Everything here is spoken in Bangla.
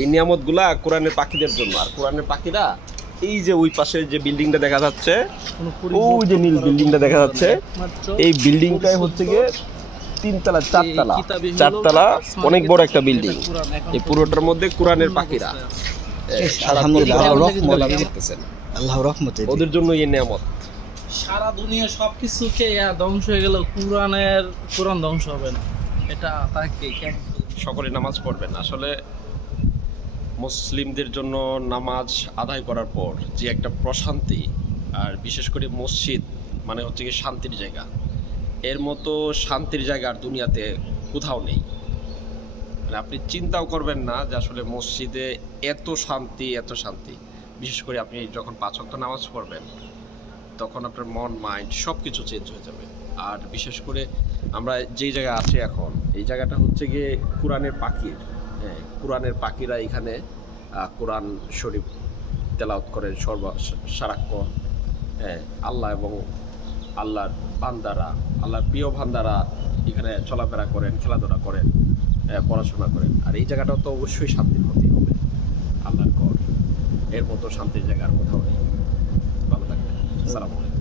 এই নিয়ামতগুলা কোরআনের পাখিদের জন্য। আর কোরআনের পাখিরা এই যে ওই পাশে যে বিল্ডিংটা দেখা যাচ্ছে, ওই যে নীল বিল্ডিংটা দেখা যাচ্ছে, এই বিল্ডিংটাই হচ্ছে গিয়ে 3 তলা 4 তলা অনেক বড় একটা বিল্ডিং। এই পুরোটার মধ্যে কোরআনের পাখিরা আল্লাহর রহমতে ওদের জন্য এই নিয়ামত। সারা দুনিয়া সবকিছুকে ধ্বংস হয়ে গেল, কোরআন ধ্বংস হবে না, এটা তাকে সকলে নামাজ পড়বেন। আসলে মুসলিমদের জন্য নামাজ আদায় করার পর যে একটা প্রশান্তি, আর বিশেষ করে মসজিদ মানে হচ্ছে কি শান্তির জায়গা, এর মতো শান্তির জায়গা আর দুনিয়াতে কোথাও নেই। মানে আপনি চিন্তাও করবেন না যে আসলে মসজিদে এত শান্তি, এত শান্তি। বিশেষ করে আপনি যখন 5 ওয়াক্ত নামাজ পড়বেন তখন আপনার মন মাইন্ড সব কিছু চেঞ্জ হয়ে যাবে। আর বিশেষ করে আমরা যেই জায়গায় আছি এখন, এই জায়গাটা হচ্ছে গিয়ে কোরআনের পাখির, হ্যাঁ, কোরআনের পাখিরা এখানে কোরআন শরীফ তেলাওয়াত করেন সারাক্ষণ। হ্যাঁ, আল্লাহ এবং আল্লাহর বান্দারা, আল্লাহর প্রিয় বান্দারা এখানে চলাফেরা করেন, খেলাধুলা করেন, পড়াশোনা করেন। আর এই জায়গাটা তো অবশ্যই শান্তির হতেই হবে। আল্লাহর ঘর, এর মতো শান্তির জায়গা আর কোথাও নেই। ভালো থাকবেন। আসসালামু আলাইকুম।